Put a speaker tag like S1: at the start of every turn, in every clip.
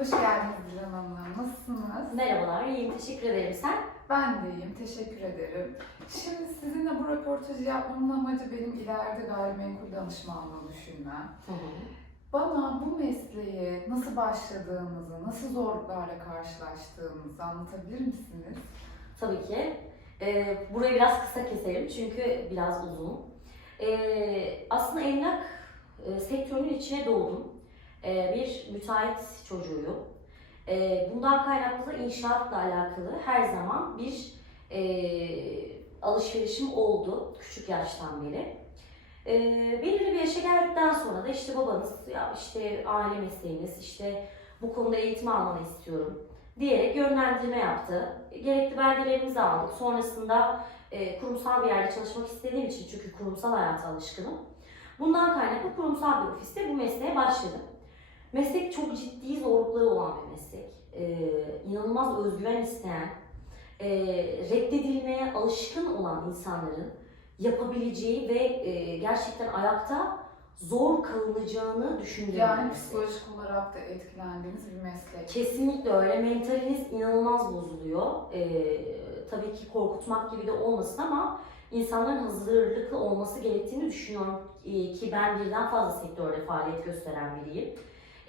S1: Hoş geldiniz Dilan Hanım. Nasılsınız?
S2: Merhabalar, iyiyim. Teşekkür ederim. Sen?
S1: Ben de iyiyim. Teşekkür ederim. Şimdi sizinle bu röportajı yapmamın amacı benim ileride gayrimenkul danışmanlığı düşünmem. Bana bu mesleğe nasıl başladığınızı, nasıl zorluklarla karşılaştığınızı anlatabilir misiniz?
S2: Tabii ki. Ee, burayı biraz kısa keselim çünkü biraz uzun. Ee, aslında emlak e, sektörünün içine doğdum. Ee, bir müteahhit çocuğuyum. Ee, bundan kaynaklı inşaatla alakalı her zaman bir e, alışverişim oldu küçük yaştan beri. Belirli bir yaşa geldikten sonra da işte babanız ya işte aile mesleğiniz işte bu konuda eğitim almanı istiyorum diyerek yönlendirme yaptı. Gerekli belgelerimizi aldık. Sonrasında e, kurumsal bir yerde çalışmak istediğim için çünkü kurumsal hayata alışkınım. Bundan kaynaklı kurumsal bir ofiste bu mesleğe başladım. Meslek çok ciddi zorlukları olan bir meslek. E, inanılmaz özgüven isteyen, e, reddedilmeye alışkın olan insanların yapabileceği ve e, gerçekten ayakta zor kalınacağını düşündüğüm bir
S1: Yani psikolojik olarak da etkilendiğiniz bir meslek.
S2: Kesinlikle öyle. Mentaliniz inanılmaz bozuluyor. Ee, tabii ki korkutmak gibi de olmasın ama insanların hazırlıklı olması gerektiğini düşünüyorum Ee, ki ben birden fazla sektörde faaliyet gösteren biriyim.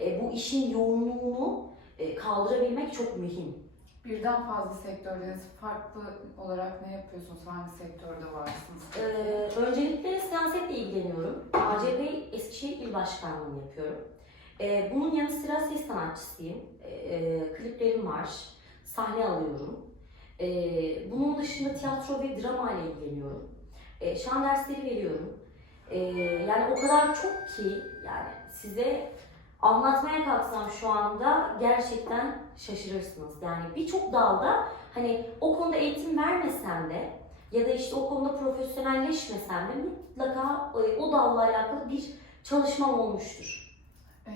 S2: Ee, bu işin yoğunluğunu e, kaldırabilmek çok mühim.
S1: Birden fazla sektördeyiz. Farklı olarak ne yapıyorsunuz? Hangi sektörde varsınız?
S2: Ee, öncelikle siyasetle ilgileniyorum. ACB Eskişehir İl Başkanlığı'nı yapıyorum. Ee, bunun yanı sıra ses sanatçısıyım. Ee, kliplerim var. Sahne alıyorum. Ee, bunun dışında tiyatro ve drama ile ilgileniyorum. Ee, şan dersleri veriyorum. Ee, yani o kadar çok ki yani size anlatmaya kalksam şu anda gerçekten şaşırırsınız. Yani birçok dalda hani o konuda eğitim vermesem de ya da işte o konuda profesyonelleşmesem de mutlaka e, o dalla alakalı bir çalışmam olmuştur.
S1: Ee,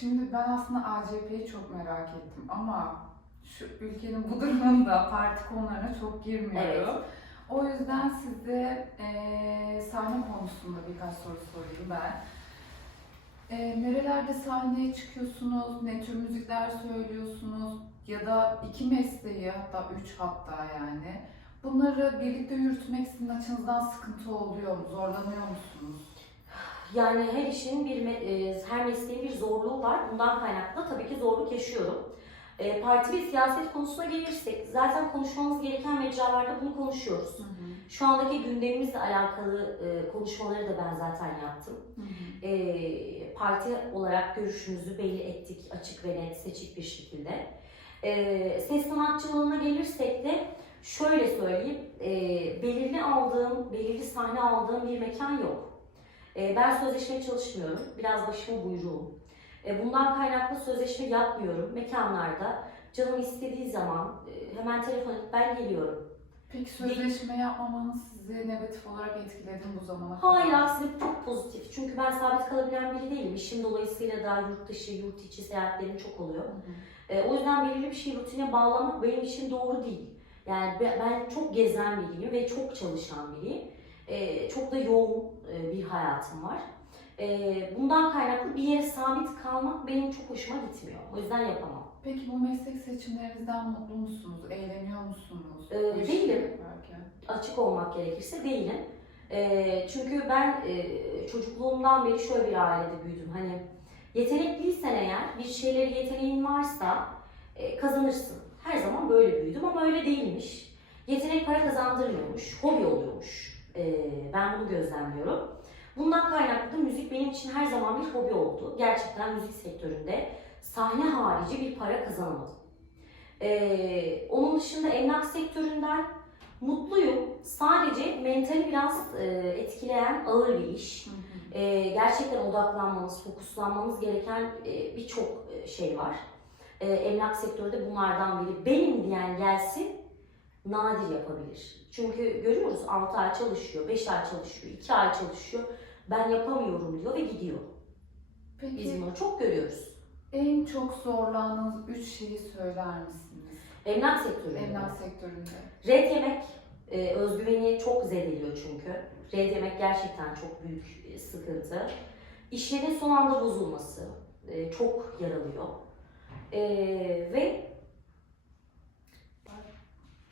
S1: şimdi ben aslında ACP'yi çok merak ettim ama şu ülkenin bu durumunda parti konularına çok girmiyorum. O yüzden size eee sahne konusunda birkaç soru sorayım ben. Eee, nerelerde sahneye çıkıyorsunuz, ne tür müzikler söylüyorsunuz ya da iki mesleği hatta üç hatta yani bunları birlikte yürütmek sizin açınızdan sıkıntı oluyor mu, zorlanıyor musunuz?
S2: Yani her işin bir e, her mesleğin bir zorluğu var. Bundan kaynaklı tabii ki zorluk yaşıyorum. E, Parti ve siyaset konusuna gelirsek zaten konuşmamız gereken mecralarda bunu konuşuyoruz. Şu andaki gündemimizle alakalı e, konuşmaları da ben zaten yaptım. e, parti olarak görüşümüzü belli ettik açık ve net, seçik bir şekilde. E, ses sanatçılığına gelirsek de şöyle söyleyeyim, e, belirli aldığım, belirli sahne aldığım bir mekan yok. E, ben sözleşme çalışmıyorum, biraz başımı buyruğum. E, bundan kaynaklı sözleşme yapmıyorum. Mekanlarda canım istediği zaman e, hemen telefon edip ben geliyorum.
S1: Peki sözleşme yapmamanız sizi negatif olarak etkiledi mi bu zamana kadar?
S2: Hayır aksine çok pozitif. Çünkü ben sabit kalabilen biri değilim. İşim dolayısıyla da yurt dışı, yurt içi seyahatlerim çok oluyor. E, o yüzden belirli bir şey rutine bağlamak benim için doğru değil. Yani be- ben çok gezen biriyim ve çok çalışan biriyim. E, çok da yoğun e, bir hayatım var. E, bundan kaynaklı bir yere sabit kalmak benim çok hoşuma gitmiyor. O yüzden yapamam.
S1: Peki bu meslek seçimlerinizden mutlu musunuz? Eğleniyor musunuz?
S2: Ee,
S1: bu işi
S2: değilim.
S1: yaparken?
S2: Açık olmak gerekirse değilim. E, çünkü ben e, çocukluğumdan beri şöyle bir ailede büyüdüm. Hani yetenekliysen eğer, bir şeyleri yeteneğin varsa e, kazanırsın. Her zaman böyle büyüdüm ama öyle değilmiş. Yetenek para kazandırmıyormuş, hobi oluyormuş. E, ben bunu gözlemliyorum. Bundan kaynaklı da müzik benim için her zaman bir hobi oldu. Gerçekten müzik sektöründe sahne harici bir para kazanamadım. E, onun dışında emlak sektöründen mutluyum. Sadece mentali biraz e, etkileyen ağır bir iş.
S1: Hı hı.
S2: E, gerçekten odaklanmamız, fokuslanmamız gereken e, birçok e, şey var. E, emlak sektörü de bunlardan biri. Benim diyen gelsin nadir yapabilir. Çünkü görüyoruz 6 ay çalışıyor, 5 ay çalışıyor, 2 ay çalışıyor. Ben yapamıyorum diyor ve gidiyor.
S1: Peki
S2: Biz bunu çok görüyoruz.
S1: en çok zorlandığınız üç şeyi söyler misiniz?
S2: Emlak sektörü.
S1: Emlak sektöründe.
S2: Red yemek e, özgüveni çok zedeliyor çünkü. Red yemek gerçekten çok büyük e, sıkıntı. İşlerin son anda bozulması e, çok yaralıyor. Ee, ve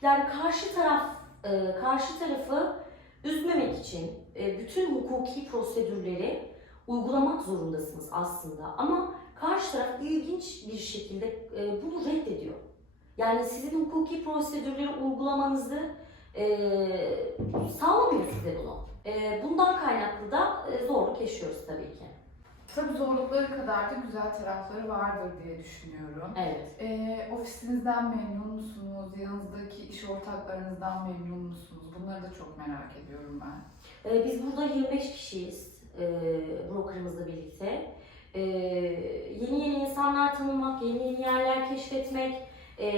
S2: yani karşı taraf e, karşı tarafı üzmemek için e, bütün hukuki prosedürleri uygulamak zorundasınız aslında. Ama karşı taraf ilginç bir şekilde e, bunu reddediyor. Yani sizin hukuki prosedürleri uygulamanızı e, sağlamıyor size bunu. E, bundan kaynaklı da e, zorluk yaşıyoruz tabii ki.
S1: Tabii zorlukları kadar da güzel tarafları vardır diye düşünüyorum.
S2: Evet.
S1: Ee, ofisinizden memnun musunuz? Yanınızdaki iş ortaklarınızdan memnun musunuz? Bunları da çok merak ediyorum ben.
S2: Ee, Biz burada 25 kişiyiz e, brokerımızla birlikte. Ee, Yeni yeni insanlar tanımak, yeni yeni yerler keşfetmek, e,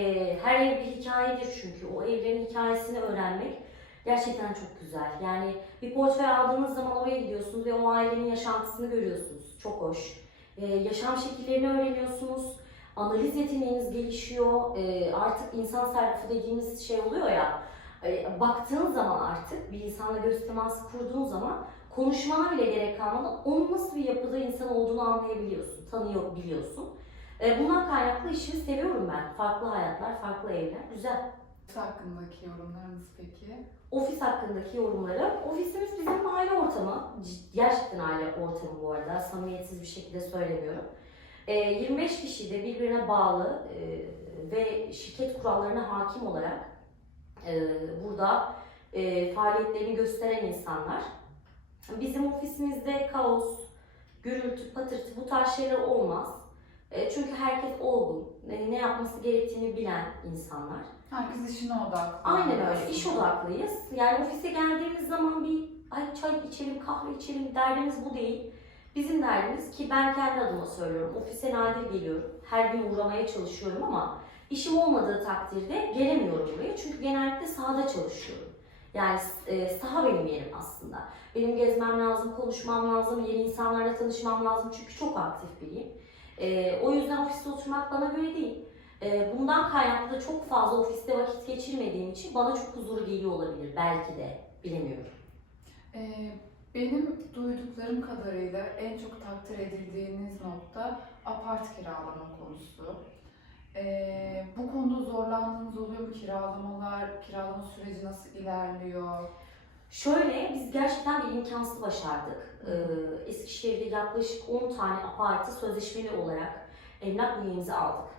S2: her ev bir hikayedir çünkü o evlerin hikayesini öğrenmek gerçekten çok güzel. Yani bir portföy aldığınız zaman oraya gidiyorsunuz ve o ailenin yaşantısını görüyorsunuz. Çok hoş. Ee, Yaşam şekillerini öğreniyorsunuz. Analiz yeteneğiniz gelişiyor. Ee, Artık insan sarrafı dediğimiz şey oluyor ya. e, Baktığın zaman artık bir insanla göz teması kurduğun zaman konuşmana bile gerek kalmadan onun nasıl bir yapıda insan olduğunu anlayabiliyorsun, tanıyor biliyorsun. E, Bundan kaynaklı işimi seviyorum ben. Farklı hayatlar, farklı evler. Güzel.
S1: Ofis hakkındaki yorumlarınız peki?
S2: Ofis hakkındaki yorumları. Ofisimiz bizim aile ortamı. Gerçekten aile ortamı bu arada. Samimiyetsiz bir şekilde söylemiyorum. E, 25 kişi de birbirine bağlı e, ve şirket kurallarına hakim olarak e, burada e, faaliyetlerini gösteren insanlar. Bizim ofisimizde kaos, gürültü, patırtı bu tarz şeyler olmaz. E, çünkü herkes olgun, ne, ne yapması gerektiğini bilen insanlar.
S1: Herkes işine odaklı.
S2: Aynen öyle, iş odaklıyız. Yani ofise geldiğimiz zaman bir ay çay içelim, kahve içelim derdimiz bu değil. Bizim derdimiz ki ben kendi adıma söylüyorum. Ofise nadir geliyorum. Her gün uğramaya çalışıyorum ama işim olmadığı takdirde gelemiyorum buraya. Çünkü genellikle sahada çalışıyorum. Yani e, saha benim yerim aslında. Benim gezmem lazım, konuşmam lazım, yeni insanlarla tanışmam lazım çünkü çok aktif biriyim. E, o yüzden ofiste oturmak bana göre değil. E, bundan kaynaklı da çok fazla ofiste vakit geçirmediğim için bana çok huzur geliyor olabilir. Belki de, bilemiyorum.
S1: Ee, benim duyduklarım kadarıyla en çok takdir edildiğiniz nokta apart kiralama konusu. Ee, bu konuda zorlandığınız oluyor mu? Kiralamalar, kiralama süreci nasıl ilerliyor?
S2: Şöyle, biz gerçekten bir imkansız başardık. Ee, Eskişehir'de yaklaşık 10 tane apartı sözleşmeli olarak emlak bünyemize aldık.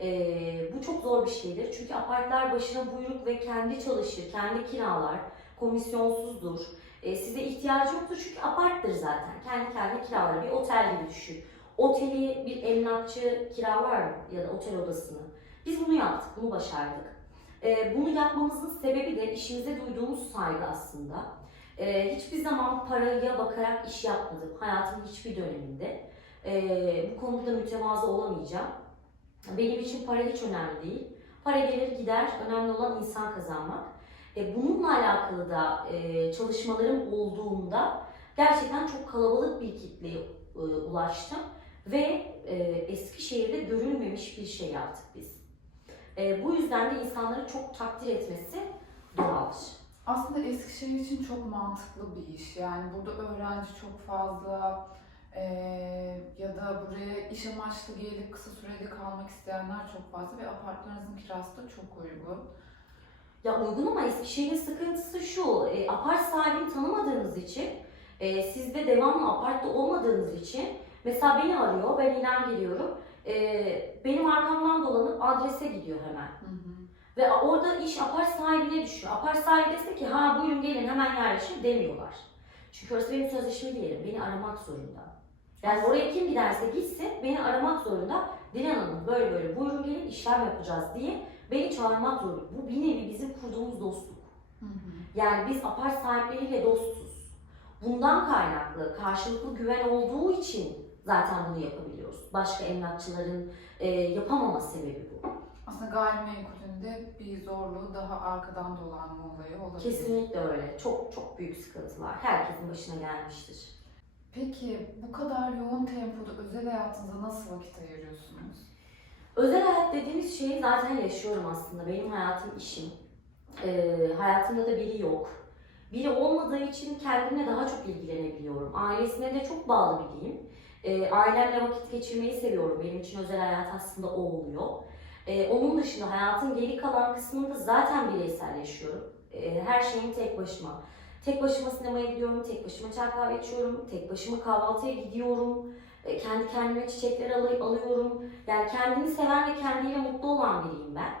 S2: Ee, bu çok zor bir şeydir. Çünkü apartlar başına buyruk ve kendi çalışır, kendi kiralar, komisyonsuzdur. Ee, size ihtiyacı yoktur çünkü aparttır zaten. Kendi kendine kiralar. Bir otel gibi düşün. Oteli bir emlakçı kiralar mı? Ya da otel odasını. Biz bunu yaptık, bunu başardık. Ee, bunu yapmamızın sebebi de işimize duyduğumuz saygı aslında. Ee, hiçbir zaman paraya bakarak iş yapmadım hayatımın hiçbir döneminde. Ee, bu konuda mütevazı olamayacağım. Benim için para hiç önemli değil. Para gelir gider, önemli olan insan kazanmak. E, bununla alakalı da e, çalışmalarım olduğunda gerçekten çok kalabalık bir kitleye e, ulaştım ve e, Eskişehir'de görülmemiş bir şey yaptık biz. E, bu yüzden de insanları çok takdir etmesi doğaldır.
S1: Aslında Eskişehir için çok mantıklı bir iş. Yani burada öğrenci çok fazla ee, ya da buraya iş amaçlı gelip kısa sürede kalmak isteyenler çok fazla ve apartmanınızın kirası da çok uygun.
S2: Ya uygun ama Eskişehir'in sıkıntısı şu, e, apart sahibini tanımadığınız için, e, siz de devamlı apartta olmadığınız için, mesela beni arıyor, ben ilan geliyorum, e, dolanıp adrese gidiyor hemen.
S1: Hı hı.
S2: Ve orada iş apart sahibine düşüyor. Apart sahibi dese ki ha buyurun gelin hemen yerleşin demiyorlar. Çünkü orası benim sözleşmeli yerim, beni aramak zorunda. Yani oraya kim giderse gitsin beni aramak zorunda. Dilan Hanım böyle böyle buyurun gelin işlem yapacağız diye beni çağırmak zorunda. Bu bir nevi bizim kurduğumuz dostluk.
S1: Hı hı.
S2: Yani biz apart sahipleriyle dostuz. Bundan kaynaklı karşılıklı güven olduğu için zaten bunu yapabiliyoruz. Başka emlakçıların e, yapamama sebebi bu.
S1: Aslında gayrimenkulünde bir zorluğu daha arkadan dolanma olayı olabilir.
S2: Kesinlikle öyle. Çok çok büyük sıkıntılar. Herkesin başına gelmiştir.
S1: Peki bu kadar yoğun tempoda özel hayatınıza nasıl vakit ayırıyorsunuz?
S2: Özel hayat dediğimiz şeyi zaten yaşıyorum aslında. Benim hayatım işim. Ee, hayatımda da biri yok. Biri olmadığı için kendimle daha çok ilgilenebiliyorum. Ailesine de çok bağlı biriyim. E, ailemle vakit geçirmeyi seviyorum. Benim için özel hayat aslında o oluyor. E, onun dışında hayatın geri kalan kısmında zaten bireysel yaşıyorum. E, her şeyim tek başıma. Tek başıma sinemaya gidiyorum, tek başıma çay kahve içiyorum, tek başıma kahvaltıya gidiyorum. E, kendi kendime çiçekler alı- alıyorum. Yani kendini seven ve kendiyle mutlu olan biriyim ben.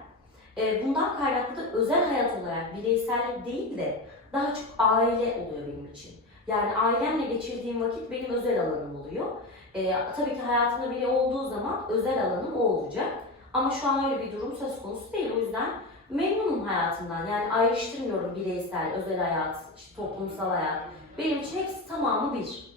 S2: E, bundan kaynaklı da özel hayat olarak bireysellik değil de daha çok aile oluyor benim için. Yani ailemle geçirdiğim vakit benim özel alanım oluyor. E, tabii ki hayatımda biri olduğu zaman özel alanım o olacak. Ama şu an öyle bir durum söz konusu değil. O yüzden memnunum hayatımdan. Yani ayrıştırmıyorum bireysel, özel hayat, işte toplumsal hayat. Benim için hepsi tamamı bir.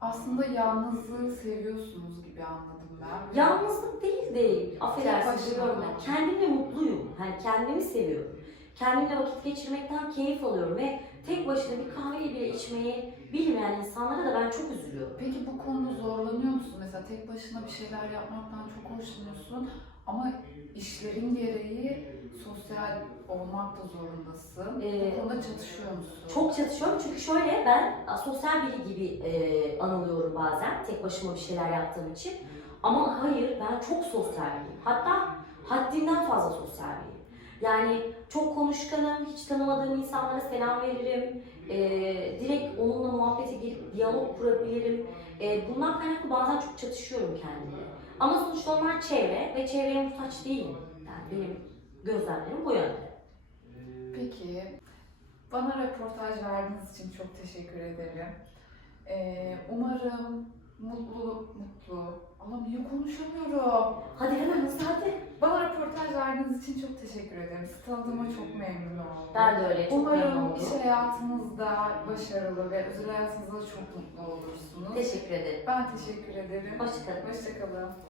S1: Aslında yalnızlığı seviyorsunuz gibi anladım ben.
S2: Yalnızlık değil de affedersiniz diyorum ben. Kendimle mutluyum. Yani kendimi seviyorum. Kendimle vakit geçirmekten keyif alıyorum ve tek başına bir bile içmeyi bilmeyen insanlara da ben çok üzülüyorum.
S1: Peki bu konuda zorlanıyor musun? Mesela tek başına bir şeyler yapmaktan çok hoşlanıyorsun ama işlerin gereği sosyal olmak da zorundasın.
S2: Ee,
S1: bu konuda çatışıyor musun?
S2: Çok çatışıyorum çünkü şöyle ben sosyal biri gibi e, anılıyorum bazen tek başıma bir şeyler yaptığım için. Ama hayır ben çok sosyal biriyim. Hatta haddinden fazla sosyal biriyim. Yani çok konuşkanım, hiç tanımadığım insanlara selam veririm. E, direkt onunla muhabbete girip diyalog kurabilirim. E, bundan kaynaklı bazen çok çatışıyorum kendimle. Ama sonuçta onlar çevre ve çevreye muhtaç değilim. Yani benim gözlemlerim bu yönde.
S1: Peki, bana röportaj verdiğiniz için çok teşekkür ederim. Ee, umarım mutlu, mutlu, ama niye konuşamıyorum?
S2: Hadi hemen hızlı hadi.
S1: Bana röportaj verdiğiniz için çok teşekkür ederim. Sizi tanıdığıma çok memnun oldum.
S2: Ben de öyle çok memnun
S1: Umarım
S2: oldum.
S1: iş hayatınızda başarılı ve özel hayatınızda da çok mutlu olursunuz.
S2: Teşekkür ederim.
S1: Ben teşekkür ederim.
S2: Hoşçakalın.
S1: Hoşçakalın.